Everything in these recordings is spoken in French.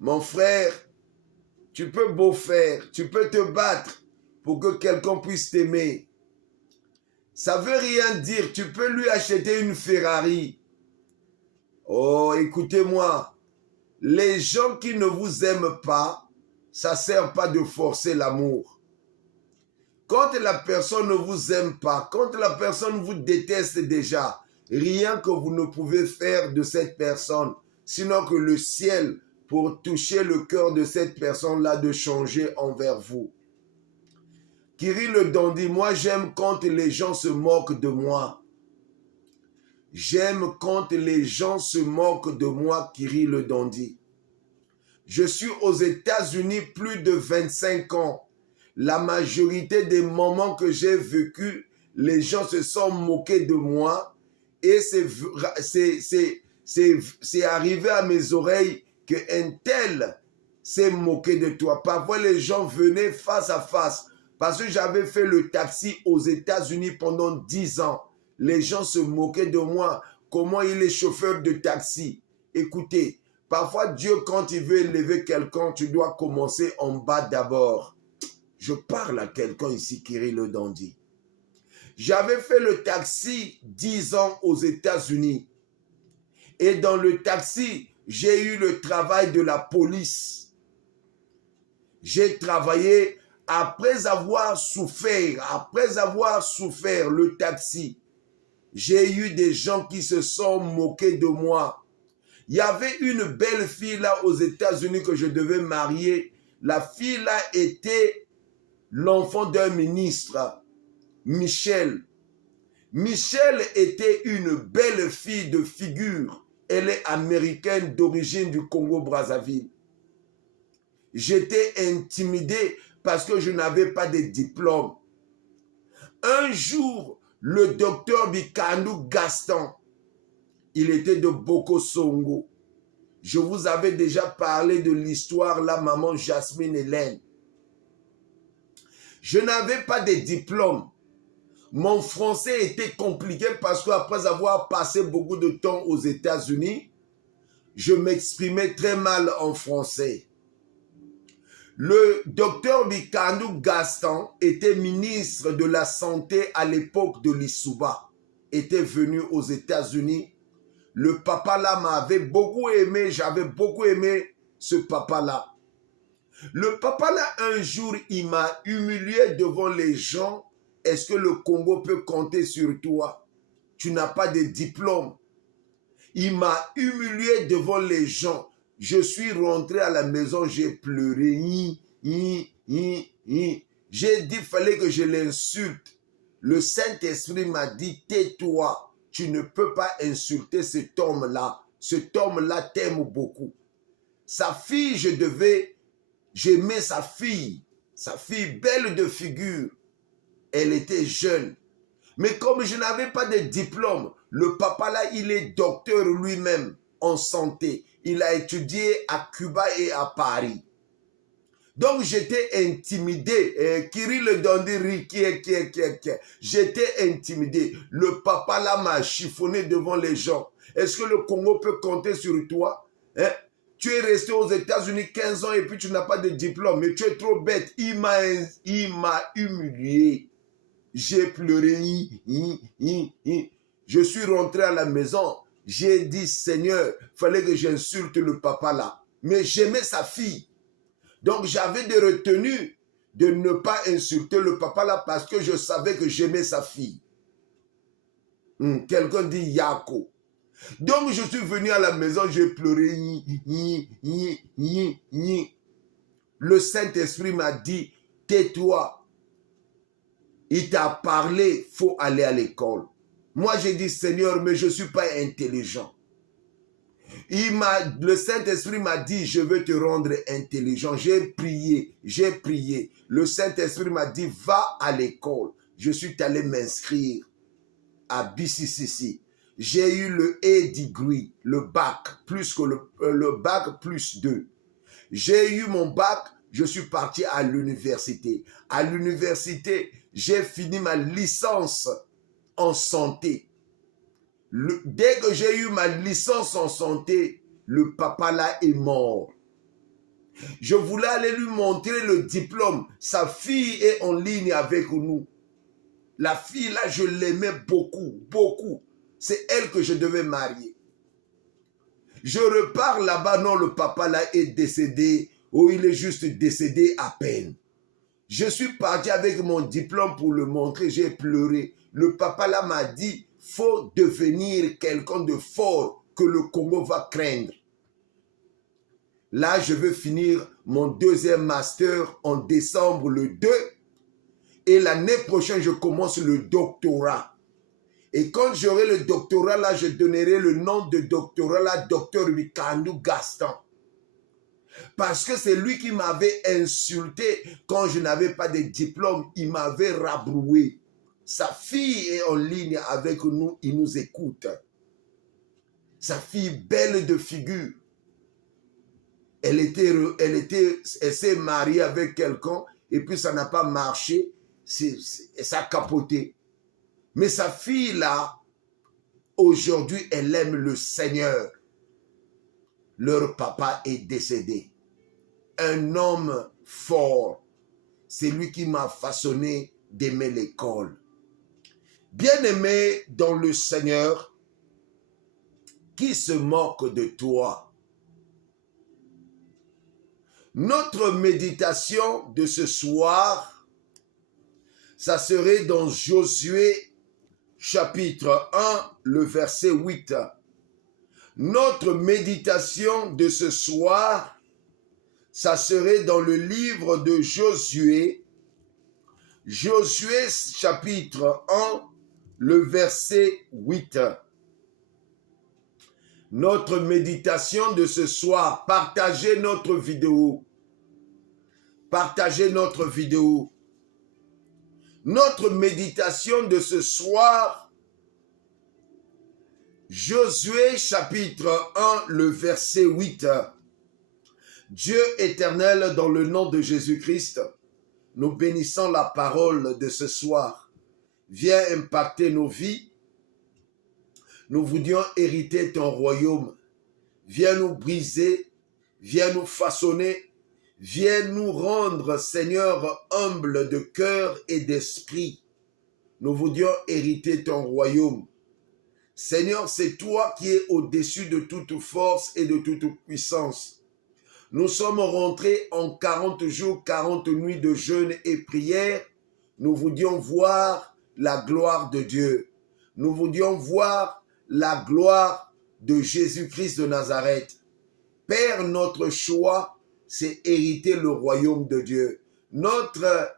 Mon frère, tu peux beau faire, tu peux te battre pour que quelqu'un puisse t'aimer. Ça veut rien dire. Tu peux lui acheter une Ferrari. Oh, écoutez-moi. Les gens qui ne vous aiment pas, ça ne sert pas de forcer l'amour. Quand la personne ne vous aime pas, quand la personne vous déteste déjà, rien que vous ne pouvez faire de cette personne, sinon que le ciel, pour toucher le cœur de cette personne-là, de changer envers vous. Kiri le dandy, moi j'aime quand les gens se moquent de moi. J'aime quand les gens se moquent de moi, Kiri le dandy. Je suis aux États-Unis plus de 25 ans. La majorité des moments que j'ai vécu, les gens se sont moqués de moi et c'est arrivé à mes oreilles qu'un tel s'est moqué de toi. Parfois, les gens venaient face à face parce que j'avais fait le taxi aux États-Unis pendant 10 ans. Les gens se moquaient de moi. Comment il est chauffeur de taxi? Écoutez, parfois Dieu, quand il veut élever quelqu'un, tu dois commencer en bas d'abord. Je parle à quelqu'un ici, Kiri le dandy. J'avais fait le taxi 10 ans aux États-Unis. Et dans le taxi, j'ai eu le travail de la police. J'ai travaillé après avoir souffert le taxi. J'ai eu des gens qui se sont moqués de moi. Il y avait une belle fille là aux États-Unis que je devais marier. La fille là était l'enfant d'un ministre, Michel. Michel était une belle fille de figure. Elle est américaine d'origine du Congo-Brazzaville. J'étais intimidé parce que je n'avais pas de diplôme. Un jour, le docteur Bikandou Gaston, il était de Boko-Songo. Je vous avais déjà parlé de l'histoire là, maman Jasmine Hélène. Je n'avais pas de diplôme. Mon français était compliqué parce qu'après avoir passé beaucoup de temps aux États-Unis, je m'exprimais très mal en français. Le docteur Bikandou Gaston était ministre de la Santé à l'époque de l'Issouba, était venu aux États-Unis. Le papa là m'avait beaucoup aimé, j'avais beaucoup aimé ce papa là. Le papa là, un jour, il m'a humilié devant les gens. Est-ce que le Congo peut compter sur toi? Tu n'as pas de diplôme. Il m'a humilié devant les gens. Je suis rentré à la maison, j'ai pleuré. J'ai dit, fallait que je l'insulte. Le Saint-Esprit m'a dit, tais-toi. Tu ne peux pas insulter cet homme-là. Cet homme-là t'aime beaucoup. Sa fille, j'aimais sa fille belle de figure. Elle était jeune. Mais comme je n'avais pas de diplôme, le papa là, il est docteur lui-même en santé. Il a étudié à Cuba et à Paris. Donc j'étais intimidé. Kiri le dandy, j'étais intimidé. Le papa là m'a chiffonné devant les gens. Est-ce que le Congo peut compter sur toi? Hein? Tu es resté aux États-Unis 15 ans et puis tu n'as pas de diplôme. Mais tu es trop bête. Il m'a humilié. J'ai pleuré. Je suis rentré à la maison. J'ai dit, Seigneur, il fallait que j'insulte le papa là. Mais j'aimais sa fille. Donc j'avais des retenues de ne pas insulter le papa là parce que je savais que j'aimais sa fille. Quelqu'un dit Yako. Donc je suis venu à la maison, j'ai pleuré. Le Saint-Esprit m'a dit, tais-toi. Il t'a parlé, il faut aller à l'école. Moi j'ai dit, Seigneur, mais je ne suis pas intelligent. Le Saint-Esprit m'a dit, je veux te rendre intelligent. J'ai prié. Le Saint-Esprit m'a dit, va à l'école. Je suis allé m'inscrire à BCCC. J'ai eu le A degree, le bac, plus que le bac plus 2. J'ai eu mon bac, je suis parti à l'université. À l'université, j'ai fini ma licence en santé. Dès que j'ai eu ma licence en santé, le papa là est mort. Je voulais aller lui montrer le diplôme. Sa fille est en ligne avec nous. La fille là, je l'aimais beaucoup, beaucoup. C'est elle que je devais marier. Je repars là-bas, non, le papa là est décédé. Oh, il est juste décédé à peine. Je suis parti avec mon diplôme pour le montrer, j'ai pleuré. Le papa là m'a dit, faut devenir quelqu'un de fort que le Congo va craindre. Là, je veux finir mon deuxième master en décembre le 2. Et l'année prochaine, je commence le doctorat. Et quand j'aurai le doctorat, là, je donnerai le nom de doctorat, là, docteur Ricandou Gaston. Parce que c'est lui qui m'avait insulté quand je n'avais pas de diplôme. Il m'avait rabroué. Sa fille est en ligne avec nous, il nous écoute. Sa fille belle de figure. Elle s'est mariée avec quelqu'un et puis ça n'a pas marché. Ça a capoté. Mais sa fille là, aujourd'hui, elle aime le Seigneur. Leur papa est décédé. Un homme fort. C'est lui qui m'a façonné d'aimer l'école. Bien-aimé dans le Seigneur, qui se moque de toi? Notre méditation de ce soir, ça serait dans Josué chapitre 1, le verset 8. Notre méditation de ce soir, ça serait dans le livre de Josué, Josué chapitre 1, le verset 8. Notre méditation de ce soir, partagez notre vidéo. Partagez notre vidéo. Notre méditation de ce soir, Josué chapitre 1, le verset 8. Dieu éternel, dans le nom de Jésus-Christ, nous bénissons la parole de ce soir. Viens impacter nos vies. Nous voulions hériter ton royaume. Viens nous briser, viens nous façonner, viens nous rendre, Seigneur, humbles de cœur et d'esprit. Nous voulions hériter ton royaume. Seigneur, c'est toi qui es au-dessus de toute force et de toute puissance. Nous sommes rentrés en 40 jours, 40 nuits de jeûne et prière. Nous voulions voir la gloire de Dieu. Nous voulions voir la gloire de Jésus-Christ de Nazareth. Père, notre choix, c'est hériter le royaume de Dieu. Notre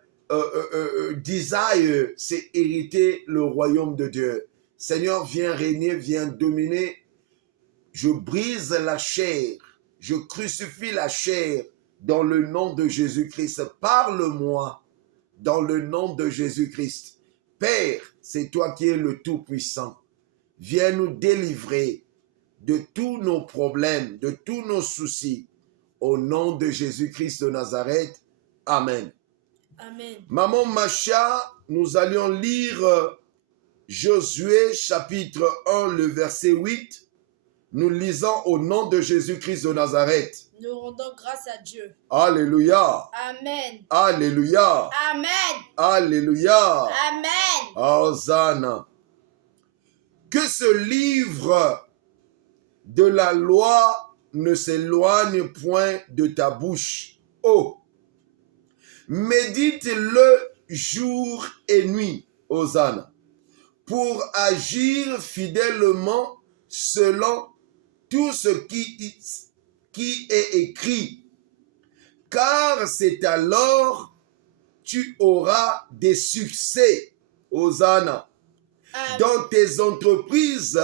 desire, c'est hériter le royaume de Dieu. Seigneur, viens régner, viens dominer. Je brise la chair, je crucifie la chair dans le nom de Jésus-Christ. Parle-moi dans le nom de Jésus-Christ. Père, c'est toi qui es le Tout-Puissant. Viens nous délivrer de tous nos problèmes, de tous nos soucis. Au nom de Jésus-Christ de Nazareth. Amen. Amen. Maman Macha, nous allions lire Josué chapitre 1, le verset 8. Nous lisons au nom de Jésus-Christ de Nazareth. Nous rendons grâce à Dieu. Alléluia. Amen. Alléluia. Amen. Alléluia. Amen. Hosanna. Que ce livre de la loi ne s'éloigne point de ta bouche. Oh, médite-le jour et nuit, Hosanna, pour agir fidèlement selon tout ce qui est écrit. Car c'est alors tu auras des succès, Hosanna. Dans tes entreprises,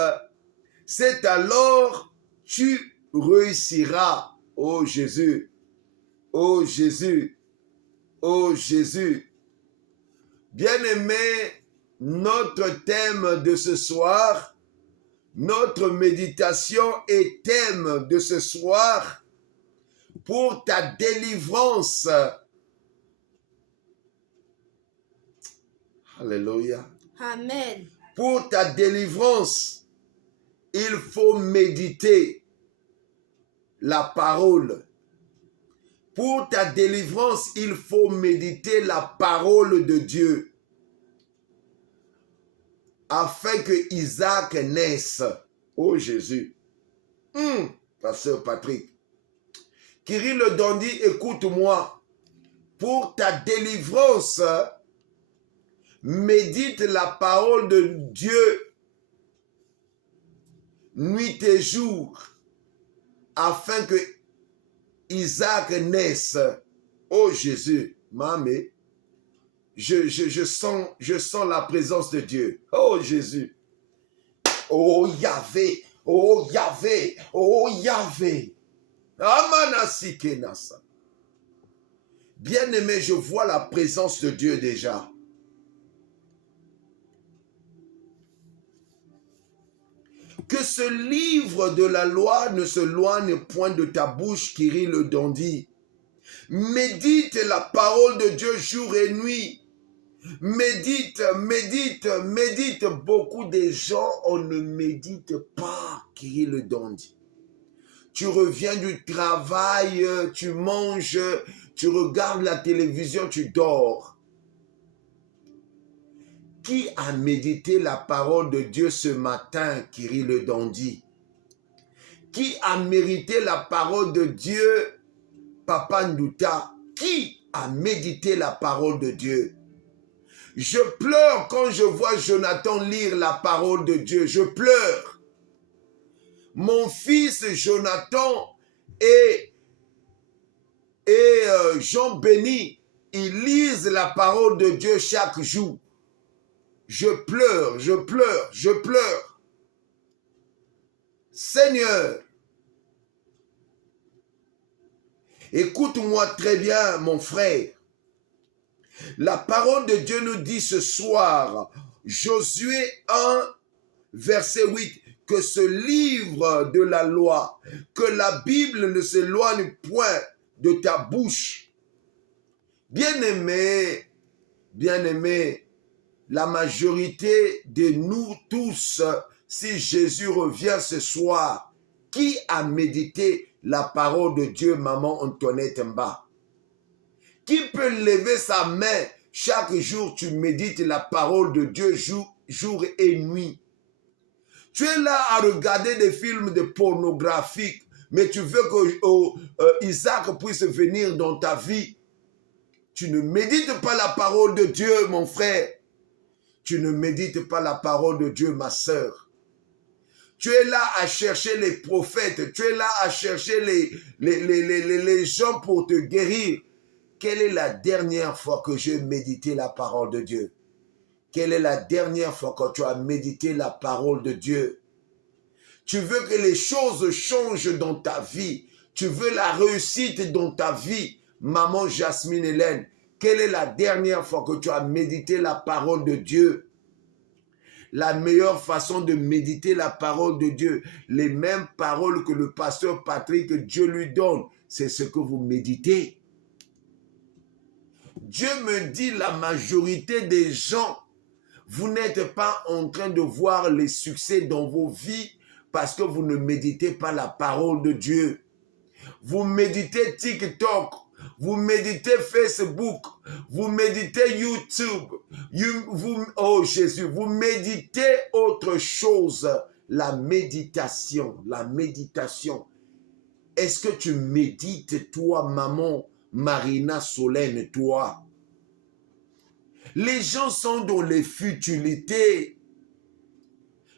c'est alors tu réussiras, ô Jésus, ô Jésus, ô Jésus. Bien-aimé, notre thème de ce soir, notre méditation et thème de ce soir, pour ta délivrance. Alléluia. Amen. Pour ta délivrance, il faut méditer la parole. Pour ta délivrance, il faut méditer la parole de Dieu afin que Isaac naisse. Oh Jésus. Pasteur Patrick. Kiri le Dondi, écoute-moi. Pour ta délivrance, médite la parole de Dieu nuit et jour afin que Isaac naisse. Oh Jésus, Mamé, je sens la présence de Dieu. Oh Jésus. Oh Yahvé, oh Yahvé, oh Yahvé. Amanasi Kenasa. Bien-aimé, je vois la présence de Dieu déjà. Que ce livre de la loi ne se loigne point de ta bouche, Kiri le Dondi. Médite la parole de Dieu jour et nuit. Médite, médite, médite. Beaucoup de gens, on ne médite pas, Kiri le Dondi. Tu reviens du travail, tu manges, tu regardes la télévision, tu dors. Qui a médité la parole de Dieu ce matin, Kiri le Dondi? Qui a mérité la parole de Dieu, Papa Ndouta? Qui a médité la parole de Dieu? Je pleure quand je vois Jonathan lire la parole de Dieu. Je pleure. Mon fils Jonathan et Jean Béni, ils lisent la parole de Dieu chaque jour. Je pleure, je pleure, je pleure. Seigneur, écoute-moi très bien, mon frère. La parole de Dieu nous dit ce soir, Josué 1, verset 8, que ce livre de la loi, que la Bible ne s'éloigne point de ta bouche. Bien-aimé, bien-aimé, la majorité de nous tous, si Jésus revient ce soir, qui a médité la parole de Dieu, maman Antoinette Mba? Qui peut lever sa main chaque jour, tu médites la parole de Dieu jour et nuit? Tu es là à regarder des films de pornographiques, mais tu veux que Isaac puisse venir dans ta vie. Tu ne médites pas la parole de Dieu, mon frère. Tu ne médites pas la parole de Dieu, ma sœur. Tu es là à chercher les prophètes. Tu es là à chercher les gens pour te guérir. Quelle est la dernière fois que j'ai médité la parole de Dieu? Quelle est la dernière fois que tu as médité la parole de Dieu? Tu veux que les choses changent dans ta vie. Tu veux la réussite dans ta vie. Maman Jasmine Hélène, quelle est la dernière fois que tu as médité la parole de Dieu? La meilleure façon de méditer la parole de Dieu, les mêmes paroles que le pasteur Patrick, Dieu lui donne, c'est ce que vous méditez. Dieu me dit, la majorité des gens, vous n'êtes pas en train de voir les succès dans vos vies parce que vous ne méditez pas la parole de Dieu. Vous méditez TikTok, vous méditez Facebook, vous méditez YouTube, oh Jésus, vous méditez autre chose. La méditation, la méditation. Est-ce que tu médites, toi, maman Marina Solène, toi? Les gens sont dans les futilités.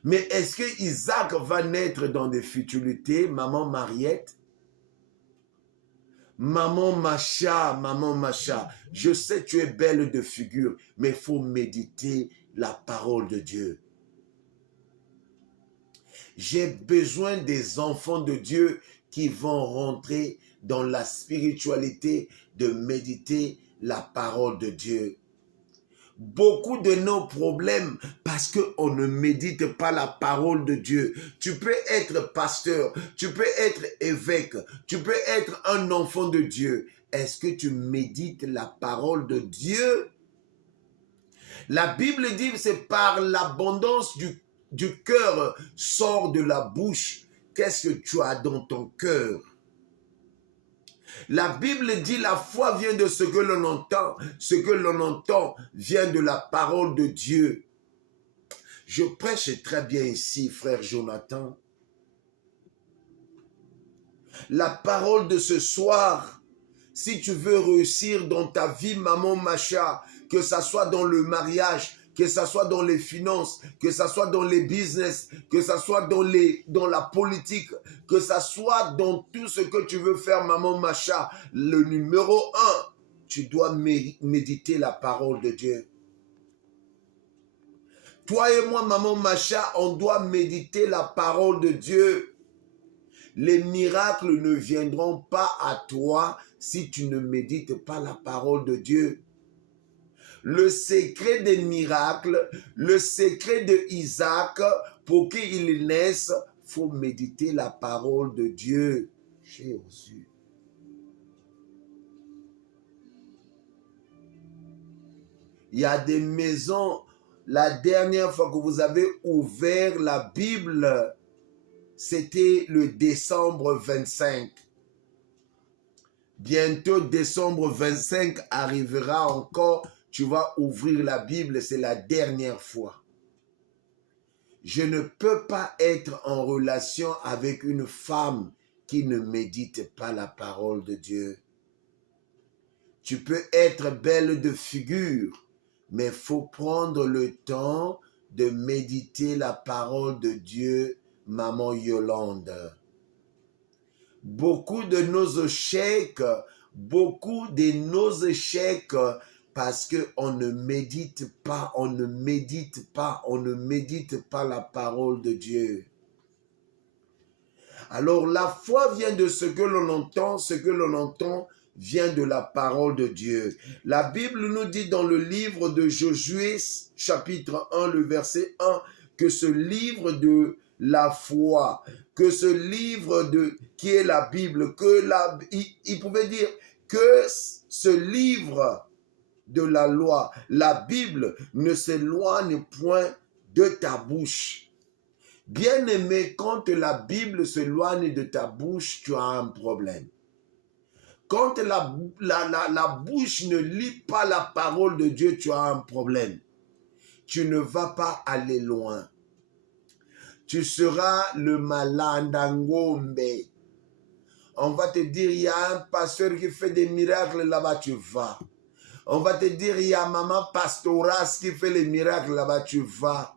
Mais est-ce que Isaac va naître dans des futilités, maman Mariette? Maman Macha, je sais tu es belle de figure, mais il faut méditer la parole de Dieu. J'ai besoin des enfants de Dieu qui vont rentrer dans la spiritualité de méditer la parole de Dieu. Beaucoup de nos problèmes parce qu'on ne médite pas la parole de Dieu. Tu peux être pasteur, tu peux être évêque, tu peux être un enfant de Dieu. Est-ce que tu médites la parole de Dieu? La Bible dit que c'est par l'abondance du cœur sort de la bouche. Qu'est-ce que tu as dans ton cœur? La Bible dit la foi vient de ce que l'on entend. Ce que l'on entend vient de la parole de Dieu. Je prêche très bien ici, frère Jonathan. La parole de ce soir, si tu veux réussir dans ta vie, maman Macha, que ça soit dans le mariage, que ça soit dans les finances, que ça soit dans les business, que ça soit dans la politique, que ça soit dans tout ce que tu veux faire, maman Macha, le numéro 1, tu dois méditer la parole de Dieu. Toi et moi, maman Macha, on doit méditer la parole de Dieu. Les miracles ne viendront pas à toi si tu ne médites pas la parole de Dieu. Le secret des miracles, le secret de Isaac, pour qu'il naisse, il faut méditer la parole de Dieu. Jésus. Il y a des maisons, la dernière fois que vous avez ouvert la Bible, c'était le décembre 25. Bientôt, décembre 25 arrivera encore. Tu vas ouvrir la Bible, c'est la dernière fois. Je ne peux pas être en relation avec une femme qui ne médite pas la parole de Dieu. Tu peux être belle de figure, mais il faut prendre le temps de méditer la parole de Dieu, maman Yolande. Beaucoup de nos échecs, parce qu'on ne médite pas, on ne médite pas la parole de Dieu. Alors la foi vient de ce que l'on entend vient de la parole de Dieu. La Bible nous dit dans le livre de Josué, chapitre 1, le verset 1, que ce livre de la foi, que ce livre qui est la Bible, il pouvait dire que ce livre de la loi, la Bible ne s'éloigne point de ta bouche. Bien-aimé, quand la Bible s'éloigne de ta bouche, tu as un problème. Quand la bouche ne lit pas la parole de Dieu, tu as un problème. Tu ne vas pas aller loin. Tu seras le malandangombe. On va te dire, il y a un pasteur qui fait des miracles là-bas, tu vas. On va te dire, il y a maman Pastoras qui fait les miracles là-bas, tu vas.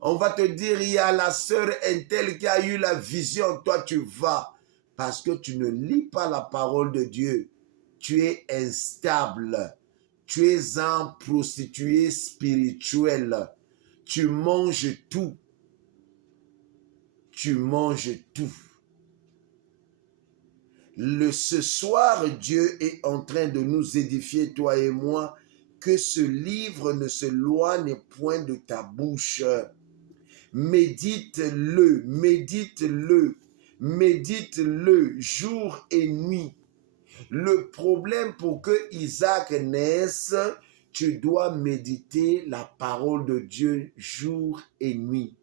On va te dire, il y a la sœur Intel qui a eu la vision, toi tu vas. Parce que tu ne lis pas la parole de Dieu. Tu es instable. Tu es un prostitué spirituel. Tu manges tout. Tu manges tout. Ce soir, Dieu est en train de nous édifier, toi et moi, que ce livre ne s'éloigne point de ta bouche. Médite-le, médite-le, médite-le jour et nuit. Le problème pour que Isaac naisse, tu dois méditer la parole de Dieu jour et nuit.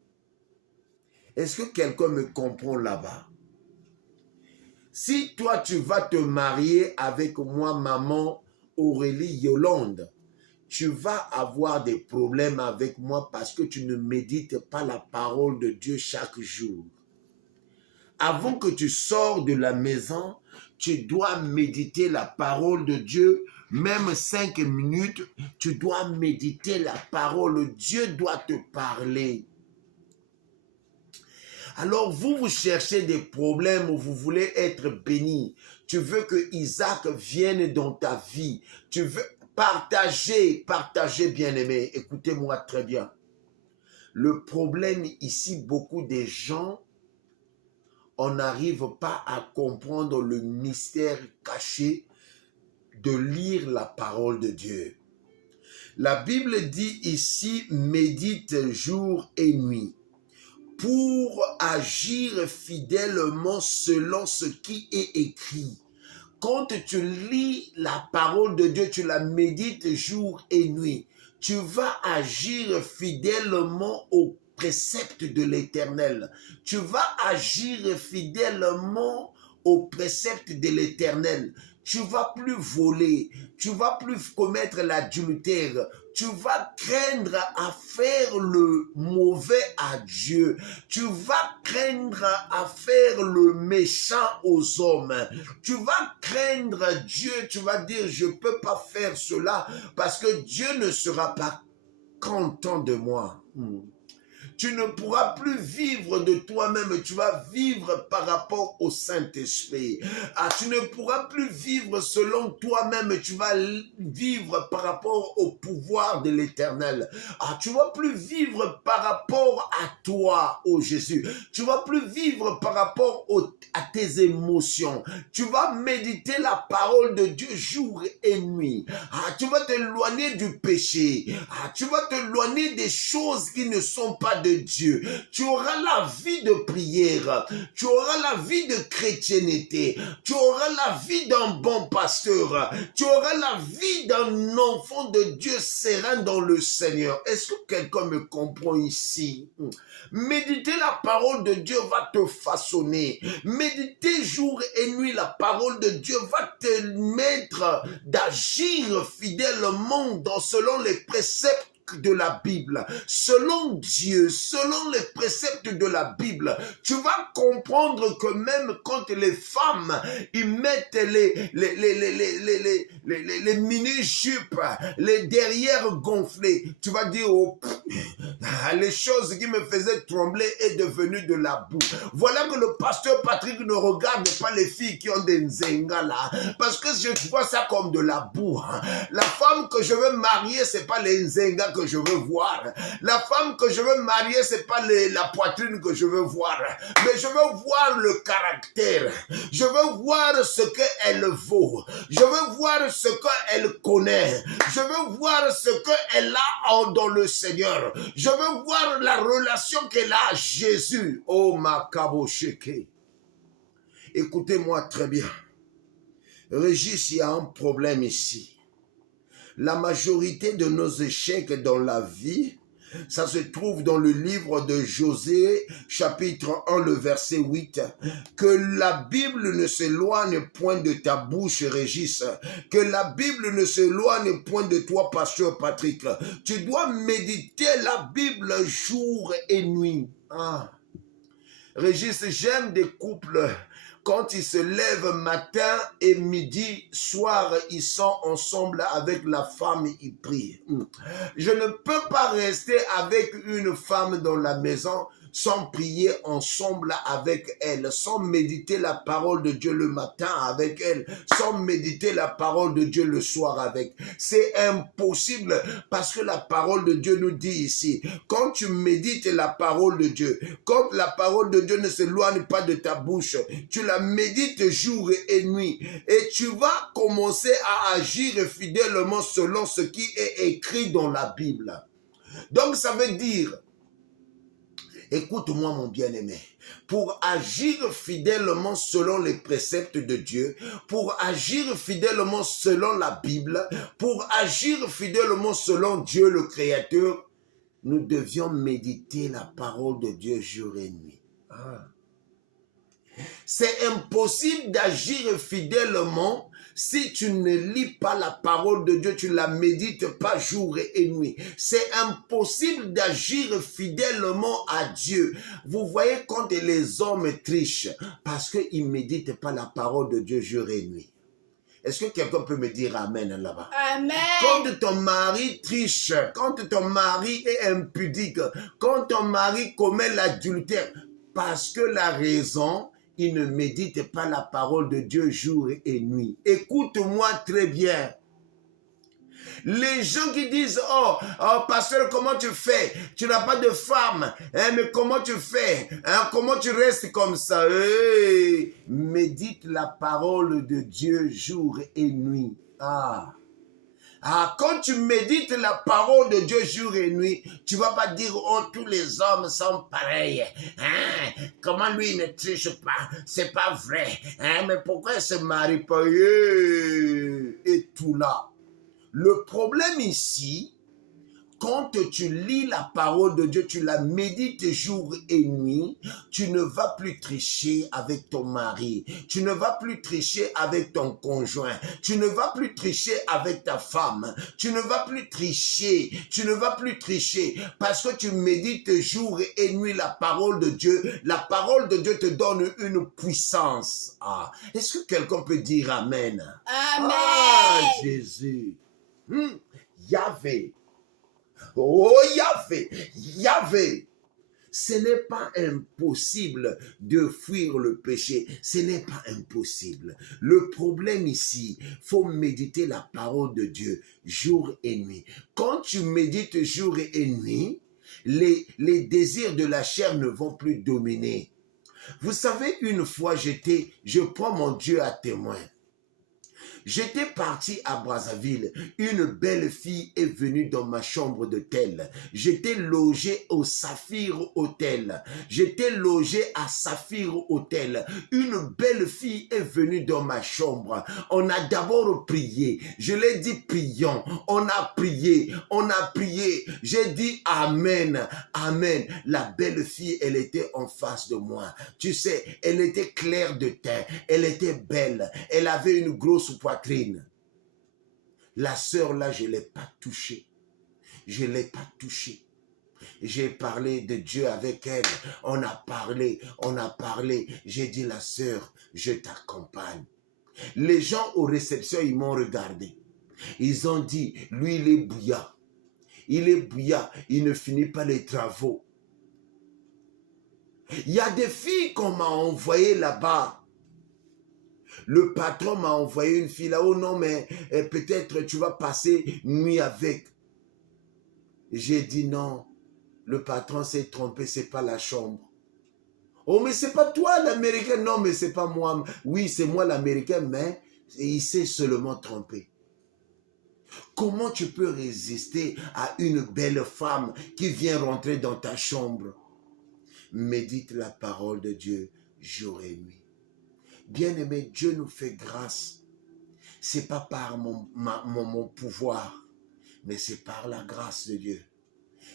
Est-ce que quelqu'un me comprend là-bas? Si toi, tu vas te marier avec moi, maman Aurélie Yolande, tu vas avoir des problèmes avec moi parce que tu ne médites pas la parole de Dieu chaque jour. Avant que tu sors de la maison, tu dois méditer la parole de Dieu. Même 5 minutes, tu dois méditer la parole. Dieu doit te parler. Alors vous cherchez des problèmes où vous voulez être béni. Tu veux que Isaac vienne dans ta vie. Tu veux partager bien-aimé. Écoutez-moi très bien. Le problème ici, beaucoup de gens, on n'arrive pas à comprendre le mystère caché de lire la parole de Dieu. La Bible dit ici, médite jour et nuit, pour agir fidèlement selon ce qui est écrit. Quand tu lis la parole de Dieu, tu la médites jour et nuit, tu vas agir fidèlement aux préceptes de l'Éternel. Tu vas agir fidèlement aux préceptes de l'Éternel, tu vas plus voler, tu vas plus commettre l'adultère, tu vas craindre à faire le mauvais à Dieu, tu vas craindre à faire le méchant aux hommes, tu vas craindre Dieu, tu vas dire je ne peux pas faire cela parce que Dieu ne sera pas content de moi. Tu ne pourras plus vivre de toi-même, tu vas vivre par rapport au Saint-Esprit. Tu ne pourras plus vivre selon toi-même, tu vas vivre par rapport au pouvoir de l'Éternel. Tu ne vas plus vivre par rapport à toi, ô Jésus. Tu ne vas plus vivre par rapport à tes émotions. Tu vas méditer la parole de Dieu jour et nuit. Tu vas t'éloigner du péché. Tu vas t'éloigner des choses qui ne sont pas de Dieu. Tu auras la vie de prière, tu auras la vie de chrétienté, tu auras la vie d'un bon pasteur, tu auras la vie d'un enfant de Dieu serein dans le Seigneur. Est-ce que quelqu'un me comprend ici? Méditer la parole de Dieu va te façonner. Méditer jour et nuit la parole de Dieu va te mettre d'agir fidèlement selon les préceptes de la Bible, selon Dieu, selon les préceptes de la Bible. Tu vas comprendre que même quand les femmes ils mettent les mini-jupes, les derrières gonflés, tu vas dire oh, les choses qui me faisaient trembler est devenue de la boue. Voilà que le pasteur Patrick ne regarde pas les filles qui ont des nzenga là, parce que je vois ça comme de la boue. La femme que je veux marier, c'est pas les nzenga que je veux voir. La femme que je veux marier, c'est pas la poitrine que je veux voir, mais je veux voir le caractère. Je veux voir ce qu'elle vaut. Je veux voir ce qu'elle connaît. Je veux voir ce qu'elle a dans le Seigneur. Je veux voir la relation qu'elle a à Jésus. Oh ma kabosheke. Écoutez-moi très bien. Régis, il y a un problème ici. La majorité de nos échecs dans la vie, ça se trouve dans le livre de Josué, chapitre 1, le verset 8. Que la Bible ne s'éloigne point de ta bouche, Régis. Que la Bible ne s'éloigne point de toi, pasteur Patrick. Tu dois méditer la Bible jour et nuit. Régis, j'aime des couples. Quand ils se lèvent matin et midi, soir, ils sont ensemble avec la femme, ils prient. Je ne peux pas rester avec une femme dans la maison sans prier ensemble avec elle, sans méditer la parole de Dieu le matin avec elle, sans méditer la parole de Dieu le soir avec. C'est impossible parce que la parole de Dieu nous dit ici, quand tu médites la parole de Dieu, quand la parole de Dieu ne s'éloigne pas de ta bouche, tu la médites jour et nuit et tu vas commencer à agir fidèlement selon ce qui est écrit dans la Bible. Donc ça veut dire, écoute-moi mon bien-aimé, pour agir fidèlement selon les préceptes de Dieu, pour agir fidèlement selon la Bible, pour agir fidèlement selon Dieu le Créateur, nous devions méditer la parole de Dieu jour et nuit. C'est impossible d'agir fidèlement si tu ne lis pas la parole de Dieu, tu ne la médites pas jour et nuit. C'est impossible d'agir fidèlement à Dieu. Vous voyez quand les hommes trichent parce qu'ils ne méditent pas la parole de Dieu jour et nuit. Est-ce que quelqu'un peut me dire amen là-bas? Amen. Quand ton mari triche, quand ton mari est impudique, quand ton mari commet l'adultère, parce que la raison, il ne médite pas la parole de Dieu jour et nuit. Écoute-moi très bien. Les gens qui disent, oh pasteur, comment tu fais? Tu n'as pas de femme, hein, mais comment tu fais? Hein, comment tu restes comme ça? Hey, médite la parole de Dieu jour et nuit. Quand tu médites la parole de Dieu jour et nuit, tu ne vas pas dire, oh, tous les hommes sont pareils. Hein? Comment lui, il ne triche pas? C'est pas vrai. Hein? Mais pourquoi il ne se marie pas? Et tout là. Le problème ici, quand tu lis la parole de Dieu, tu la médites jour et nuit, tu ne vas plus tricher avec ton mari, tu ne vas plus tricher avec ton conjoint, tu ne vas plus tricher avec ta femme, tu ne vas plus tricher, parce que tu médites jour et nuit la parole de Dieu. La parole de Dieu te donne une puissance. Ah, est-ce que quelqu'un peut dire Amen? Amen. Ah, Jésus. Yahvé. Oh, Yahvé. Yahvé. Ce n'est pas impossible de fuir le péché. Ce n'est pas impossible. Le problème ici, faut méditer la parole de Dieu jour et nuit. Quand tu médites jour et nuit, les désirs de la chair ne vont plus dominer. Vous savez, une fois je prends mon Dieu à témoin. J'étais parti à Brazzaville. Une belle fille est venue dans ma chambre d'hôtel. J'étais logé au Saphir Hotel. J'étais logé à Saphir Hotel. Une belle fille est venue dans ma chambre. On a d'abord prié. Je l'ai dit prions. On a prié. On a prié. J'ai dit Amen. Amen. La belle fille, elle était en face de moi. Tu sais, elle était claire de teint. Elle était belle. Elle avait une grosse poitrine. La sœur là, je ne l'ai pas touchée. Je ne l'ai pas touchée. J'ai parlé de Dieu avec elle. On a parlé. J'ai dit, la sœur, je t'accompagne. Les gens aux réceptions, ils m'ont regardé. Ils ont dit, lui, il est bouillant. Il est bouillant. Il ne finit pas les travaux. Il y a des filles qu'on m'a envoyées là-bas. Le patron m'a envoyé une fille là. Oh non, mais peut-être tu vas passer nuit avec. J'ai dit non. Le patron s'est trompé, c'est pas la chambre. Oh, mais c'est pas toi l'Américain. Non, mais c'est pas moi. Oui, c'est moi l'Américain, mais il s'est seulement trompé. Comment tu peux résister à une belle femme qui vient rentrer dans ta chambre? Médite la parole de Dieu jour et nuit. Bien-aimé, Dieu nous fait grâce. C'est pas par mon pouvoir, mais c'est par la grâce de Dieu.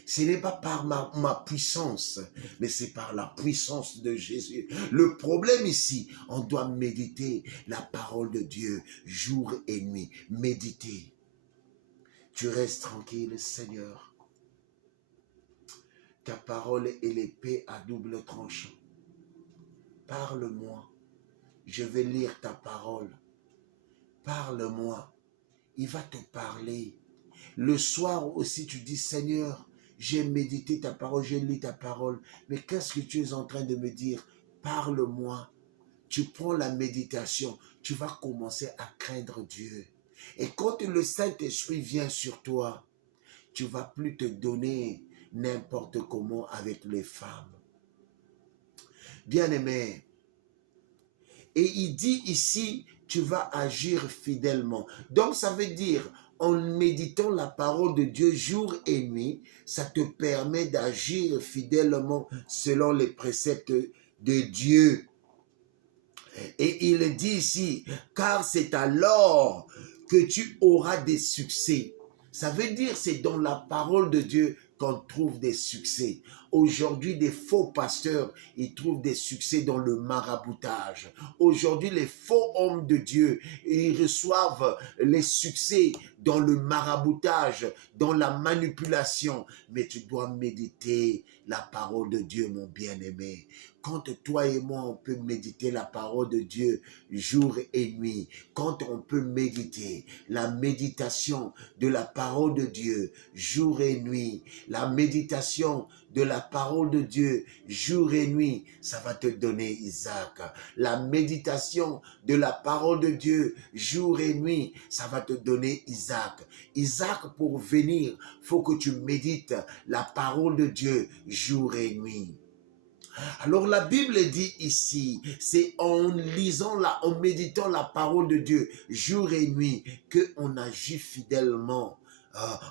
Ce n'est pas par ma puissance, mais c'est par la puissance de Jésus. Le problème ici, on doit méditer la parole de Dieu jour et nuit. Méditer. Tu restes tranquille, Seigneur. Ta parole est l'épée à double tranchant. Parle-moi. Je vais lire ta parole. Parle-moi. Il va te parler. Le soir aussi, tu dis, Seigneur, j'ai médité ta parole, j'ai lu ta parole. Mais qu'est-ce que tu es en train de me dire? Parle-moi. Tu prends la méditation. Tu vas commencer à craindre Dieu. Et quand le Saint-Esprit vient sur toi, tu ne vas plus te donner n'importe comment avec les femmes. Bien-aimé, et il dit ici, tu vas agir fidèlement. Donc ça veut dire, en méditant la parole de Dieu jour et nuit, ça te permet d'agir fidèlement selon les préceptes de Dieu. Et il dit ici, car c'est alors que tu auras des succès. Ça veut dire, c'est dans la parole de Dieu qu'on trouve des succès. Aujourd'hui, des faux pasteurs, ils trouvent des succès dans le maraboutage. Aujourd'hui, les faux hommes de Dieu, ils reçoivent les succès dans le maraboutage, dans la manipulation. Mais tu dois méditer la parole de Dieu, mon bien-aimé. Quand toi et moi, on peut méditer la parole de Dieu jour et nuit, quand on peut méditer la méditation de la parole de Dieu jour et nuit, la méditation de la parole de Dieu jour et nuit, ça va te donner Isaac. La méditation de la parole de Dieu jour et nuit, ça va te donner Isaac. Isaac, pour venir, faut que tu médites la parole de Dieu jour et nuit. Alors la Bible dit ici, c'est en lisant, en méditant la parole de Dieu jour et nuit qu'on agit fidèlement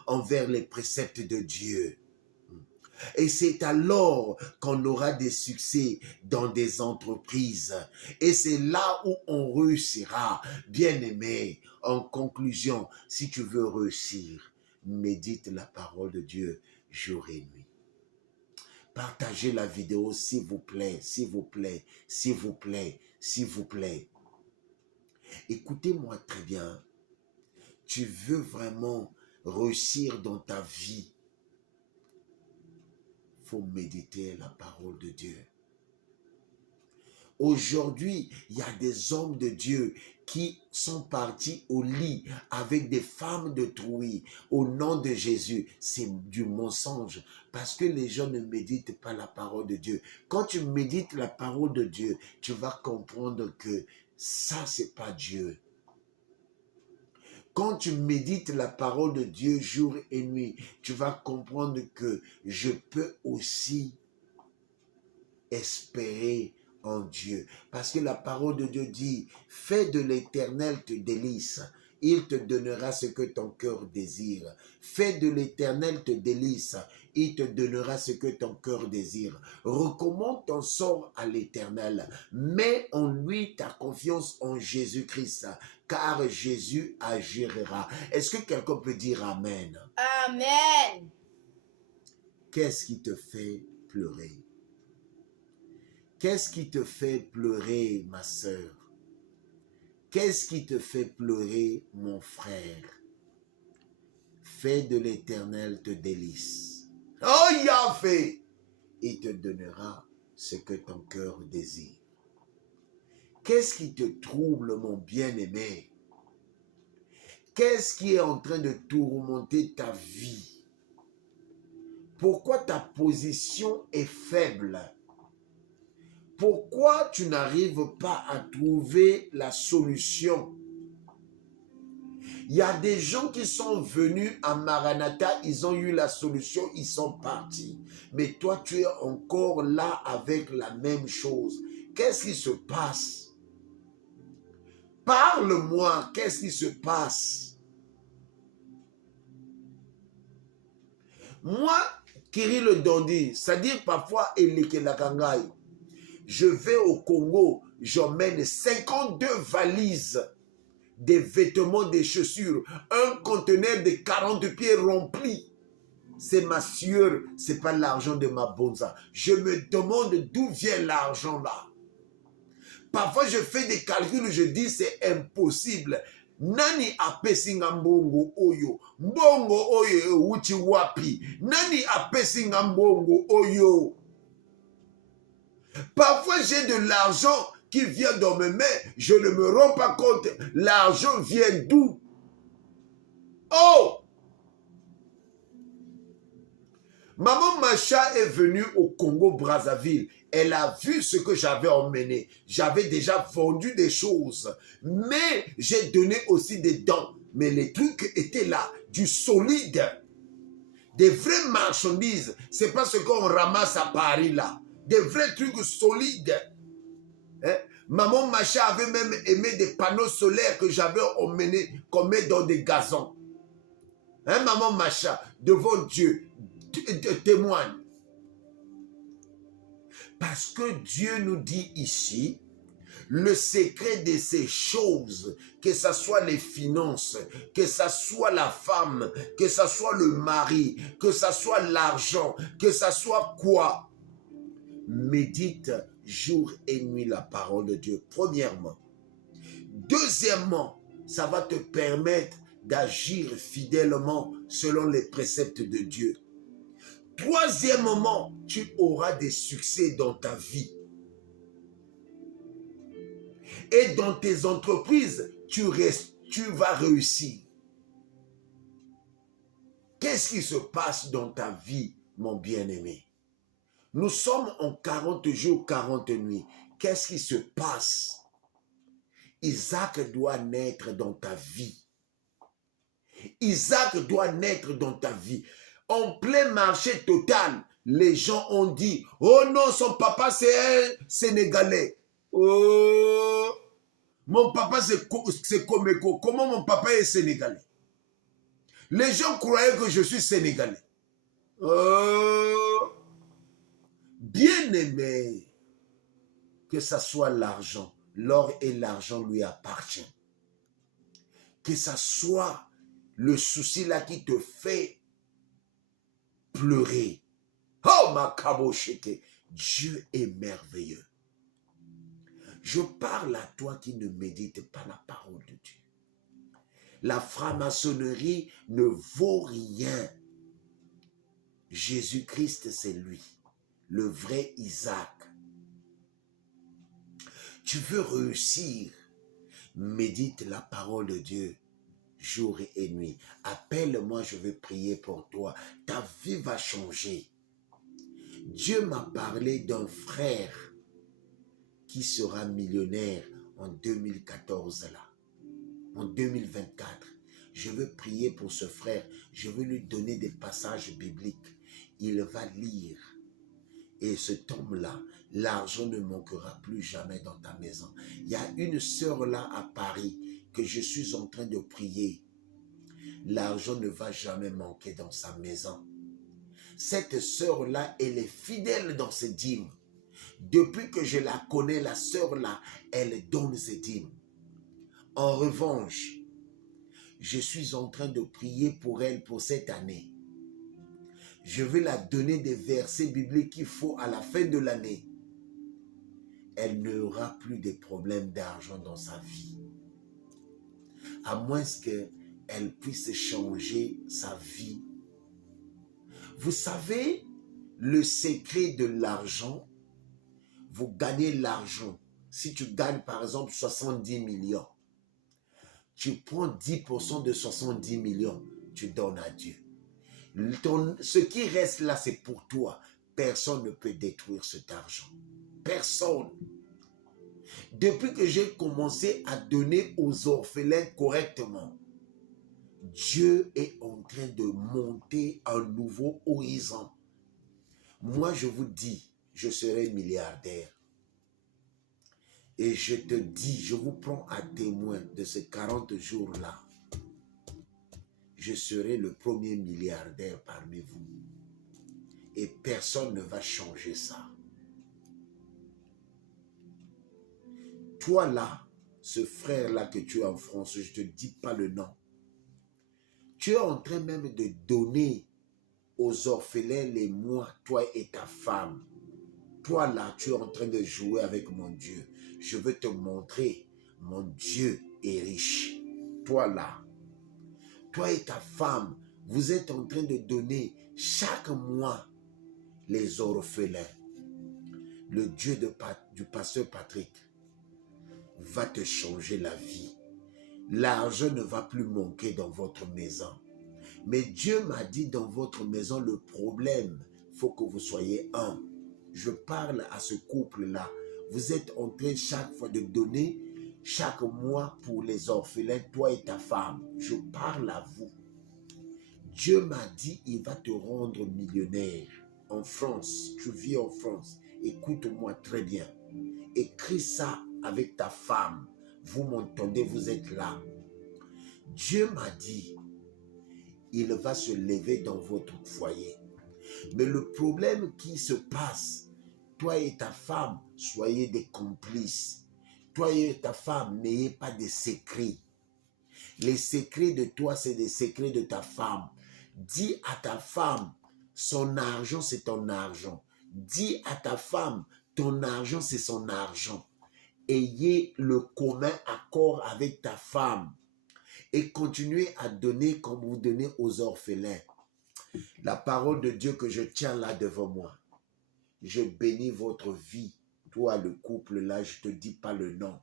envers les préceptes de Dieu. Et c'est alors qu'on aura des succès dans des entreprises. Et c'est là où on réussira. Bien-aimé, en conclusion, si tu veux réussir, médite la parole de Dieu jour et nuit. Partagez la vidéo, s'il vous plaît, s'il vous plaît, s'il vous plaît, s'il vous plaît. Écoutez-moi très bien. Tu veux vraiment réussir dans ta vie. Il faut méditer la parole de Dieu. Aujourd'hui, il y a des hommes de Dieu qui sont partis au lit avec des femmes de trouille au nom de Jésus. C'est du mensonge parce que les gens ne méditent pas la parole de Dieu. Quand tu médites la parole de Dieu, tu vas comprendre que ça, c'est pas Dieu. Quand tu médites la parole de Dieu jour et nuit, tu vas comprendre que je peux aussi espérer en Dieu. Parce que la parole de Dieu dit, fais de l'Éternel tes délices. Il te donnera ce que ton cœur désire. Fais de l'Éternel tes délices. Il te donnera ce que ton cœur désire. Recommande ton sort à l'Éternel. Mets en lui ta confiance en Jésus-Christ, car Jésus agira. Est-ce que quelqu'un peut dire Amen? Amen. Qu'est-ce qui te fait pleurer? Qu'est-ce qui te fait pleurer, ma sœur? Qu'est-ce qui te fait pleurer, mon frère? Fais de l'Éternel tes délices. Oh Yahvé! Il te donnera ce que ton cœur désire. Qu'est-ce qui te trouble, mon bien-aimé? Qu'est-ce qui est en train de tourmenter ta vie? Pourquoi ta position est faible? Pourquoi tu n'arrives pas à trouver la solution? Il y a des gens qui sont venus à Maranatha, ils ont eu la solution, ils sont partis. Mais toi, tu es encore là avec la même chose. Qu'est-ce qui se passe? Parle-moi, qu'est-ce qui se passe? Moi, Kirill Dondi, c'est-à-dire parfois Elekelakangai, je vais au Congo, j'emmène 52 valises, des vêtements, des chaussures, un conteneur de 40 pieds rempli. C'est ma sueur, ce n'est pas l'argent de ma bonza. Je me demande d'où vient l'argent là. Parfois je fais des calculs, je dis c'est impossible. Nani apesi nga mbongo oyo? Mbongo oyo uchi wapi? Nani apesi nga mbongo oyo? Parfois, j'ai de l'argent qui vient dans mes mains. Je ne me rends pas compte. L'argent vient d'où? Oh! Maman Macha est venue au Congo-Brazzaville. Elle a vu ce que j'avais emmené. J'avais déjà vendu des choses. Mais j'ai donné aussi des dons. Mais les trucs étaient là. Du solide. Des vraies marchandises. C'est pas ce qu'on ramasse à Paris là. Des vrais trucs solides. Hein? Maman Macha avait même aimé des panneaux solaires que j'avais emmenés comme dans des gazons. Hein, Maman Macha, devant Dieu, témoigne. Parce que Dieu nous dit ici, le secret de ces choses, que ce soit les finances, que ce soit la femme, que ce soit le mari, que ce soit l'argent, que ce soit quoi, médite jour et nuit la parole de Dieu, premièrement. Deuxièmement, ça va te permettre d'agir fidèlement selon les préceptes de Dieu. Troisièmement, tu auras des succès dans ta vie. Et dans tes entreprises, tu vas réussir. Qu'est-ce qui se passe dans ta vie, mon bien-aimé? Nous sommes en 40 jours, 40 nuits. Qu'est-ce qui se passe? Isaac doit naître dans ta vie. Isaac doit naître dans ta vie. En plein marché total, les gens ont dit, oh non, son papa c'est un Sénégalais. Oh, mon papa c'est Komeko. Comment mon papa est Sénégalais? Les gens croyaient que je suis Sénégalais. Oh, bien-aimé, que ça soit l'argent, l'or et l'argent lui appartiennent. Que ça soit le souci là qui te fait pleurer. Oh, ma cabochete, Dieu est merveilleux. Je parle à toi qui ne médite pas la parole de Dieu. La franc-maçonnerie ne vaut rien. Jésus-Christ, c'est lui, le vrai Isaac. Tu veux réussir, médite la parole de Dieu jour et nuit. Appelle-moi, je vais prier pour toi. Ta vie va changer. Dieu m'a parlé d'un frère qui sera millionnaire en 2014 là. En 2024, je veux prier pour ce frère. Je veux lui donner des passages bibliques. Il va lire. Et cet homme-là, l'argent ne manquera plus jamais dans ta maison. Il y a une sœur là à Paris que je suis en train de prier. L'argent ne va jamais manquer dans sa maison. Cette sœur-là, elle est fidèle dans ses dîmes. Depuis que je la connais, la sœur là, elle donne ses dîmes. En revanche, je suis en train de prier pour elle pour cette année. Je vais la donner des versets bibliques qu'il faut à la fin de l'année. Elle n'aura plus de problèmes d'argent dans sa vie. À moins qu'elle puisse changer sa vie. Vous savez, le secret de l'argent, vous gagnez l'argent. Si tu gagnes par exemple 70 millions, tu prends 10% de 70 millions, tu donnes à Dieu. Ce qui reste là, c'est pour toi. Personne ne peut détruire cet argent. Personne. Depuis que j'ai commencé à donner aux orphelins correctement, Dieu est en train de monter un nouveau horizon. Moi, je vous dis, je serai milliardaire. Et je te dis, je vous prends à témoin de ces 40 jours-là. Je serai le premier milliardaire parmi vous. Et personne ne va changer ça. Toi là, ce frère-là que tu es en France, je ne te dis pas le nom. Tu es en train même de donner aux orphelins les mois, toi et ta femme. Toi là, tu es en train de jouer avec mon Dieu. Je veux te montrer, mon Dieu est riche. Toi là, toi et ta femme, vous êtes en train de donner chaque mois les orphelins. Le Dieu du pasteur Patrick va te changer la vie. L'argent ne va plus manquer dans votre maison. Mais Dieu m'a dit dans votre maison, le problème, il faut que vous soyez un. Je parle à ce couple-là. Vous êtes en train chaque fois de donner chaque mois pour les orphelins, toi et ta femme. Je parle à vous. Dieu m'a dit, il va te rendre millionnaire. En France, tu vis en France. Écoute-moi très bien. Écris ça avec ta femme. Vous m'entendez, vous êtes là. Dieu m'a dit, il va se lever dans votre foyer. Mais le problème qui se passe, toi et ta femme, soyez des complices. Toi et ta femme, n'ayez pas de secrets. Les secrets de toi, c'est des secrets de ta femme. Dis à ta femme, son argent, c'est ton argent. Dis à ta femme, ton argent, c'est son argent. Ayez le commun accord avec ta femme. Et continuez à donner comme vous donnez aux orphelins. La parole de Dieu que je tiens là devant moi. Je bénis votre vie. Toi, le couple là, je ne te dis pas le nom.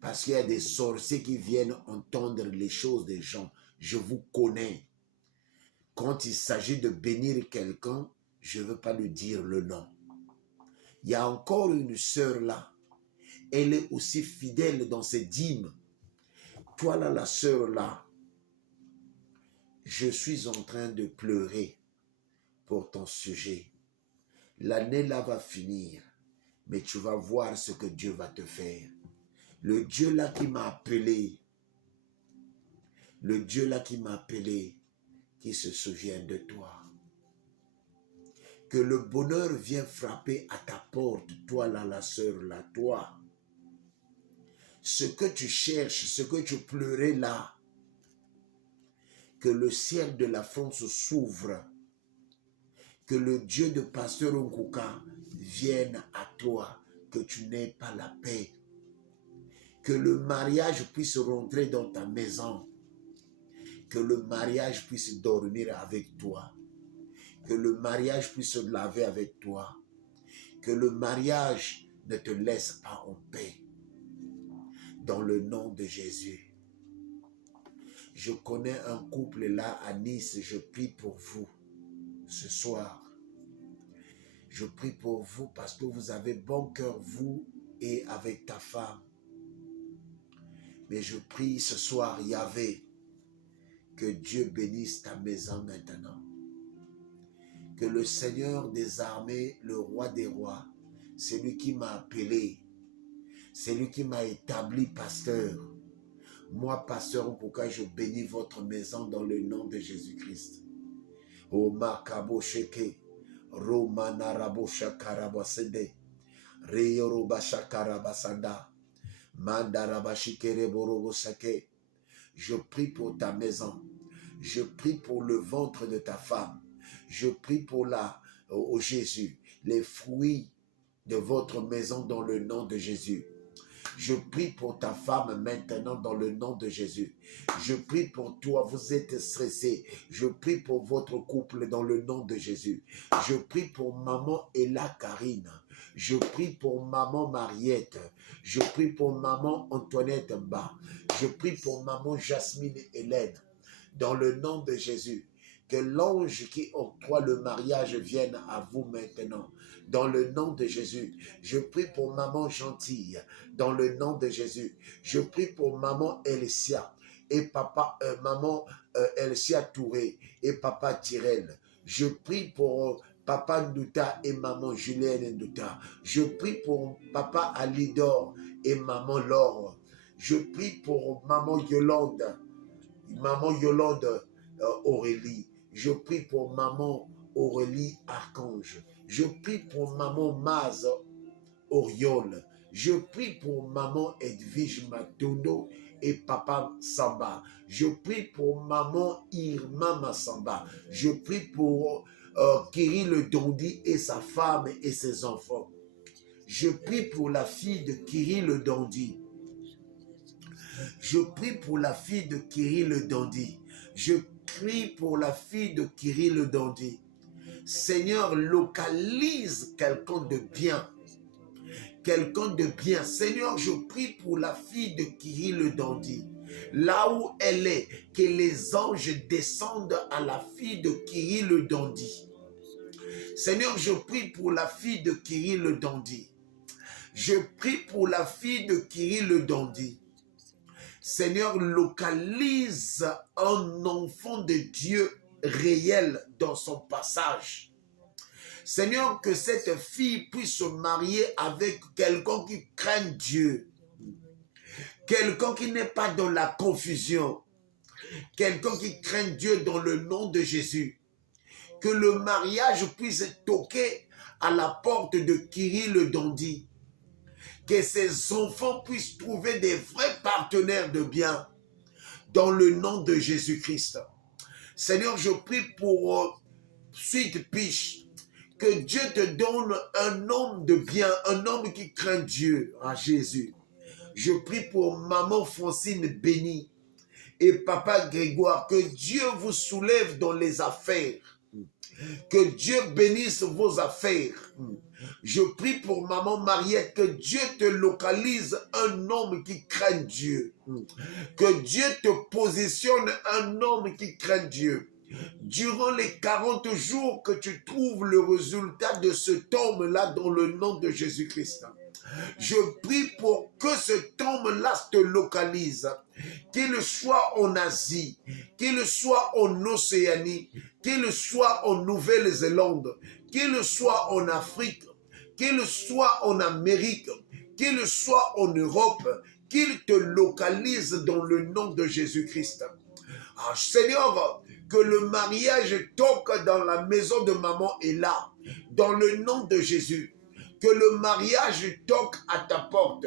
Parce qu'il y a des sorciers qui viennent entendre les choses des gens. Je vous connais. Quand il s'agit de bénir quelqu'un, je ne veux pas lui dire le nom. Il y a encore une sœur là. Elle est aussi fidèle dans ses dîmes. Toi là, la sœur là, je suis en train de pleurer pour ton sujet. L'année là va finir, mais tu vas voir ce que Dieu va te faire. Le Dieu là qui m'a appelé, le Dieu là qui m'a appelé, qui se souvient de toi. Que le bonheur vienne frapper à ta porte, toi là, la sœur là, toi. Ce que tu cherches, ce que tu pleurais là, que le ciel de la France s'ouvre, que le Dieu de Pasteur Nkuka vienne à toi, que tu n'aies pas la paix, que le mariage puisse rentrer dans ta maison, que le mariage puisse dormir avec toi, que le mariage puisse se laver avec toi, que le mariage ne te laisse pas en paix. Dans le nom de Jésus. Je connais un couple là à Nice, je prie pour vous ce soir. Je prie pour vous parce que vous avez bon cœur, vous et avec ta femme. Mais je prie ce soir, Yahvé, que Dieu bénisse ta maison maintenant. Que le Seigneur des armées, le roi des rois, c'est lui qui m'a appelé, c'est lui qui m'a établi pasteur. Moi, pasteur Nkuka, je bénis votre maison dans le nom de Jésus-Christ. O makabo sheke, romanarabo shakarabasende, reyoroba shakarabasanda, mandarabashikere borobosake. Je prie pour ta maison. Je prie pour le ventre de ta femme. Je prie pour Jésus, les fruits de votre maison dans le nom de Jésus. Je prie pour ta femme maintenant dans le nom de Jésus. Je prie pour toi, vous êtes stressé. Je prie pour votre couple dans le nom de Jésus. Je prie pour maman Ella Karine. Je prie pour maman Mariette. Je prie pour maman Antoinette Mba. Je prie pour maman Jasmine Hélène. Dans le nom de Jésus. Que l'ange qui octroie le mariage vienne à vous maintenant. Dans le nom de Jésus. Je prie pour maman Gentille. Dans le nom de Jésus. Je prie pour maman Elsia et papa, maman Elsia Touré et papa Tirel. Je prie pour papa Ndouta et maman Julienne Ndouta. Je prie pour papa Alidor et maman Laure. Je prie pour maman Yolande Aurélie. Je prie pour maman Aurélie Archange. Je prie pour maman Maz Oriol. Je prie pour maman Edwige Matondo et papa Samba. Je prie pour maman Irma Massamba. Je prie pour Kirill Dondi et sa femme et ses enfants. Je prie pour la fille de Kirill Dondi. Je prie pour la fille de Kirill Dondi. Je prie pour la fille de Kirill Dondi. Seigneur, localise quelqu'un de bien. Quelqu'un de bien. Seigneur, je prie pour la fille de Kirill Dondi. Là où elle est, que les anges descendent à la fille de Kirill Dondi. Seigneur, je prie pour la fille de Kirill Dondi. Je prie pour la fille de Kirill Dondi. Seigneur, localise un enfant de Dieu réel dans son passage. Seigneur, que cette fille puisse se marier avec quelqu'un qui craint Dieu. Quelqu'un qui n'est pas dans la confusion. Quelqu'un qui craint Dieu dans le nom de Jésus. Que le mariage puisse toquer à la porte de Kirill Dondi. Que ses enfants puissent trouver des vrais partenaires de bien dans le nom de Jésus-Christ. Seigneur, je prie pour Suite Piche. Que Dieu te donne un homme de bien, un homme qui craint Dieu, à Jésus. Je prie pour maman Francine Béni et papa Grégoire. Que Dieu vous soulève dans les affaires. Que Dieu bénisse vos affaires. Je prie pour maman Mariette, que Dieu te localise un homme qui craint Dieu. Que Dieu te positionne un homme qui craint Dieu. Durant les 40 jours que tu trouves le résultat de cet homme-là dans le nom de Jésus-Christ. Je prie pour que cet homme-là te localise. Qu'il soit en Asie, qu'il soit en Océanie, qu'il soit en Nouvelle-Zélande, qu'il soit en Afrique, qu'il soit en Amérique, qu'il soit en Europe, qu'il te localise dans le nom de Jésus-Christ. Ah, Seigneur, que le mariage toque dans la maison de maman Ella, dans le nom de Jésus. Que le mariage toque à ta porte.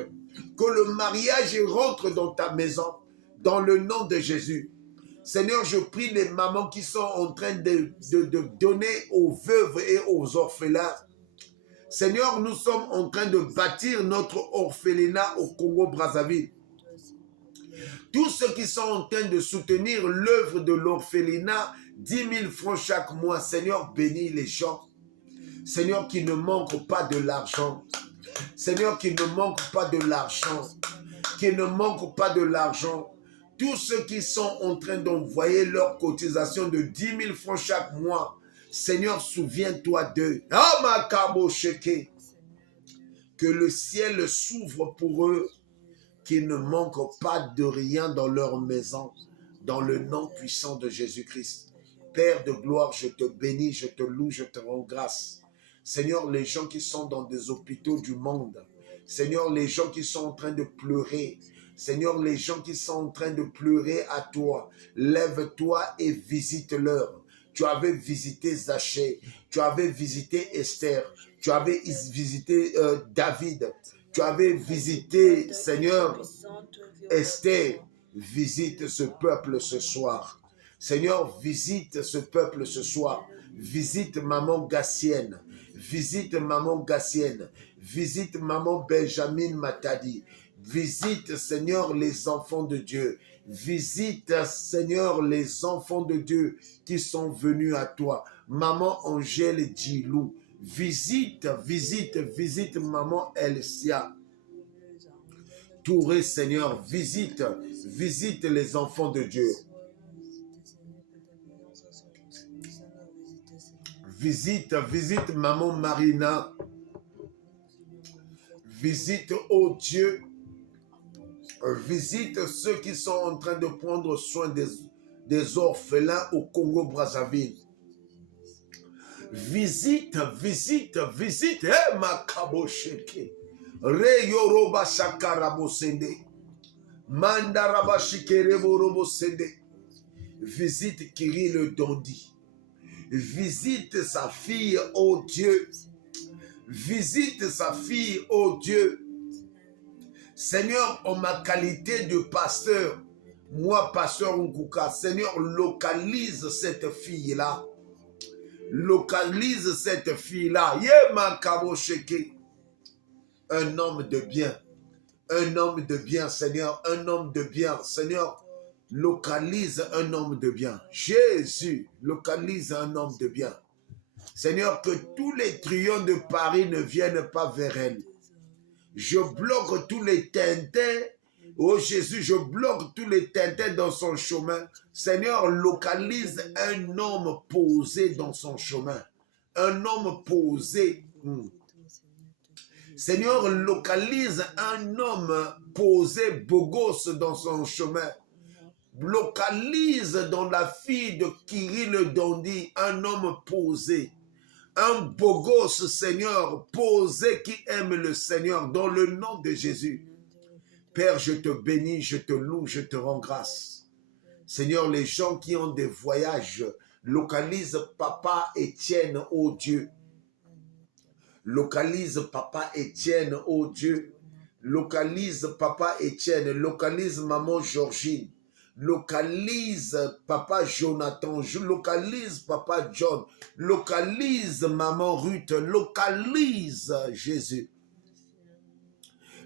Que le mariage rentre dans ta maison, dans le nom de Jésus. Seigneur, je prie les mamans qui sont en train de donner aux veuves et aux orphelins. Seigneur, nous sommes en train de bâtir notre orphelinat au Congo-Brazzaville. Tous ceux qui sont en train de soutenir l'œuvre de l'orphelinat, 10 000 francs chaque mois. Seigneur, bénis les gens. Seigneur, qui ne manquent pas de l'argent. Seigneur, qui ne manquent pas de l'argent. Qui ne manquent pas de l'argent. Tous ceux qui sont en train d'envoyer leur cotisation de 10 000 francs chaque mois. Seigneur, souviens-toi d'eux. Que le ciel s'ouvre pour eux. Qu'ils ne manquent pas de rien dans leur maison. Dans le nom puissant de Jésus-Christ. Père de gloire, je te bénis, je te loue, je te rends grâce. Seigneur, les gens qui sont dans des hôpitaux du monde. Seigneur, les gens qui sont en train de pleurer. Seigneur, les gens qui sont en train de pleurer à toi. Lève-toi et visite-leur. Tu avais visité Zachée. Tu avais visité Esther. Tu avais visité David. Tu avais visité, Seigneur, Esther. Visite ce peuple ce soir. Seigneur, visite ce peuple ce soir. Visite maman Gassienne. Visite maman Gassienne. Visite maman Benjamin Matadi. Visite, Seigneur, les enfants de Dieu. Visite, Seigneur, les enfants de Dieu qui sont venus à toi. Maman Angèle Djilou. Visite, visite, visite maman Elsia. Touré, Seigneur, visite, visite les enfants de Dieu. Visite, visite maman Marina. Visite, oh Dieu. Visite ceux qui sont en train de prendre soin des orphelins au Congo-Brazzaville. Visite, visite, visite. Eh, makabo sheke. Re yoroba shakarabo sende. Mandaraba shikerebo robo sende. Visite Kiri le Dondi. Visite sa fille, oh Dieu. Visite sa fille, oh Dieu. Seigneur, en ma qualité de pasteur, moi, pasteur Nkuka, Seigneur, localise cette fille-là. Localise cette fille-là. Yema Kabosheke. Un homme de bien. Un homme de bien, Seigneur. Un homme de bien. Seigneur, localise un homme de bien. Jésus, localise un homme de bien. Seigneur, que tous les truands de Paris ne viennent pas vers elle. Je bloque tous les tintins. Oh Jésus, je bloque tous les tintins dans son chemin. Seigneur, localise un homme posé dans son chemin. Un homme posé. Seigneur, localise un homme posé, beau gosse dans son chemin. Localise dans la fille de Kiri le Dondi un homme posé. Un beau gosse, Seigneur, posé qui aime le Seigneur dans le nom de Jésus. Père, je te bénis, je te loue, je te rends grâce. Seigneur, les gens qui ont des voyages, localise Papa Étienne, oh Dieu. Localise Papa Étienne, oh Dieu. Localise Papa Étienne, localise Maman Georgine. Localise Papa Jonathan, localise Papa John, localise Maman Ruth, localise Jésus.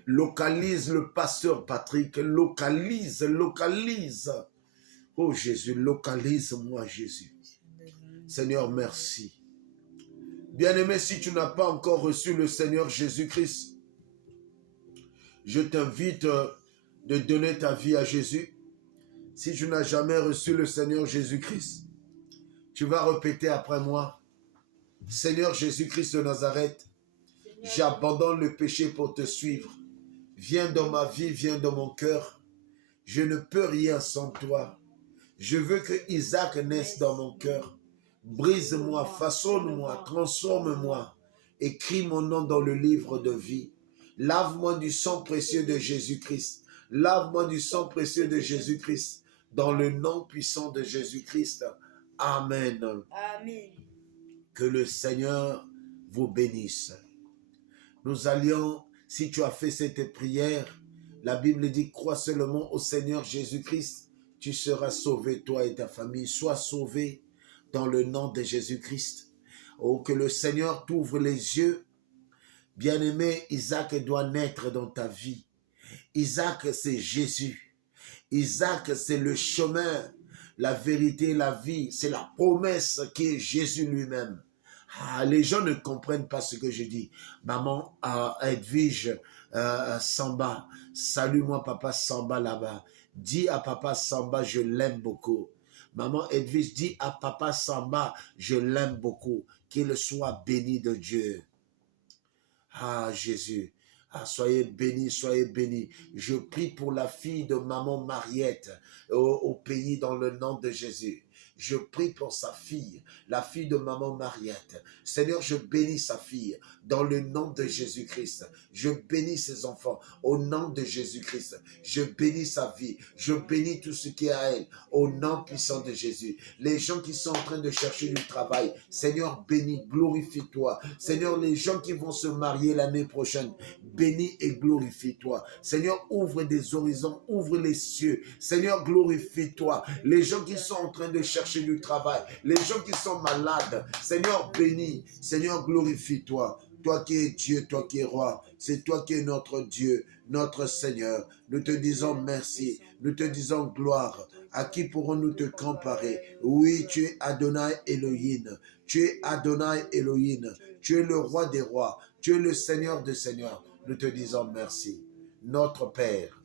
Localise le pasteur Patrick, localise. Oh Jésus, localise-moi Jésus. Seigneur, merci. Bien-aimé, si tu n'as pas encore reçu le Seigneur Jésus-Christ, je t'invite de donner ta vie à Jésus. Si tu n'as jamais reçu le Seigneur Jésus-Christ, tu vas répéter après moi. Seigneur Jésus-Christ de Nazareth, j'abandonne le péché pour te suivre. Viens dans ma vie, viens dans mon cœur. Je ne peux rien sans toi. Je veux que Isaac naisse dans mon cœur. Brise-moi, façonne-moi, transforme-moi. Écris mon nom dans le livre de vie. Lave-moi du sang précieux de Jésus-Christ. Lave-moi du sang précieux de Jésus-Christ. Dans le nom puissant de Jésus-Christ. Amen. Amen. Que le Seigneur vous bénisse. Nous allions, si tu as fait cette prière, la Bible dit, crois seulement au Seigneur Jésus-Christ. tu seras sauvé, toi et ta famille. Sois sauvé dans le nom de Jésus-Christ. Oh, que le Seigneur t'ouvre les yeux. Bien-aimé, Isaac doit naître dans ta vie. Isaac, c'est Jésus. Isaac, c'est le chemin, la vérité, la vie. C'est la promesse qui est Jésus lui-même. Ah, les gens ne comprennent pas ce que je dis. Maman Edwige Samba, salue-moi papa Samba là-bas. Dis à papa Samba, je l'aime beaucoup. Maman Edwige, dis à papa Samba, je l'aime beaucoup. Qu'il soit béni de Dieu. Ah, Jésus. Ah, soyez bénis, soyez bénis. Je prie pour la fille de maman Mariette au pays dans le nom de Jésus. Je prie pour sa fille, la fille de maman Mariette. Seigneur, je bénis sa fille dans le nom de Jésus-Christ. Je bénis ses enfants au nom de Jésus-Christ. Je bénis sa vie. Je bénis tout ce qui est à elle au nom puissant de Jésus. Les gens qui sont en train de chercher du travail, Seigneur, bénis, glorifie-toi. Seigneur, les gens qui vont se marier l'année prochaine, bénis et glorifie-toi. Seigneur, ouvre des horizons, ouvre les cieux. Seigneur, glorifie-toi. Les gens qui sont en train de chercher du travail, les gens qui sont malades, Seigneur, bénis. Seigneur, glorifie-toi. Toi qui es Dieu, toi qui es roi, c'est toi qui es notre Dieu, notre Seigneur. Nous te disons merci, nous te disons gloire. À qui pourrons-nous te comparer? Oui, tu es Adonai Elohim, tu es Adonai Elohim, tu es le roi des rois, tu es le Seigneur des seigneurs. Nous te disons merci. Notre Père,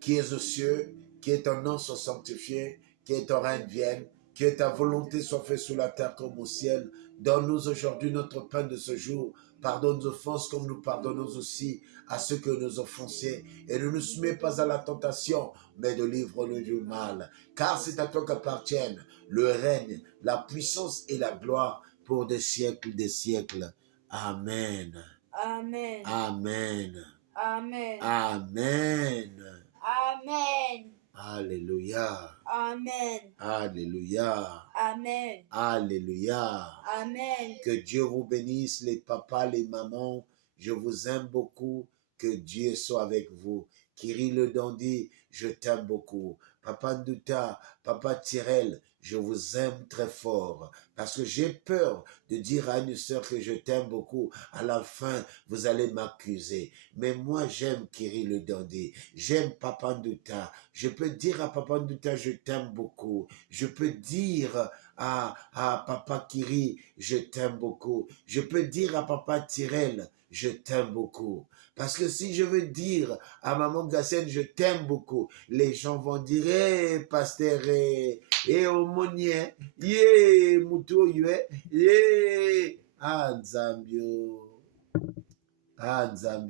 qui es aux cieux, qui est ton nom soit sanctifié, que ton règne vienne, que ta volonté soit faite sur la terre comme au ciel. Donne-nous aujourd'hui notre pain de ce jour. Pardonne nos offenses comme nous pardonnons aussi à ceux que nous offensons. Et ne nous soumets pas à la tentation, mais délivre-nous du mal. Car c'est à toi qu'appartiennent le règne, la puissance et la gloire pour des siècles des siècles. Amen. Amen. Amen. Amen. Amen. Amen. Alléluia. Amen. Alléluia. Amen. Alléluia. Amen. Que Dieu vous bénisse, les papas, les mamans. Je vous aime beaucoup. Que Dieu soit avec vous. Kiri le Dandy, je t'aime beaucoup. Papa Ndouta, Papa Tyrell, je vous aime très fort. Parce que j'ai peur de dire à une sœur que je t'aime beaucoup. À la fin, vous allez m'accuser. Mais moi, j'aime Kiri le Dandy. J'aime Papa Ndouta. Je peux dire à Papa Ndouta, je t'aime beaucoup. Je peux dire à Papa Kiri, je t'aime beaucoup. Je peux dire à Papa Tyrell, je t'aime beaucoup. Parce que si je veux dire à Maman Gassène, je t'aime beaucoup, les gens vont dire, hé, pasteur, hé, aumônier, yé, moutou, yé, ah, Nzambio, ah, Nzambio.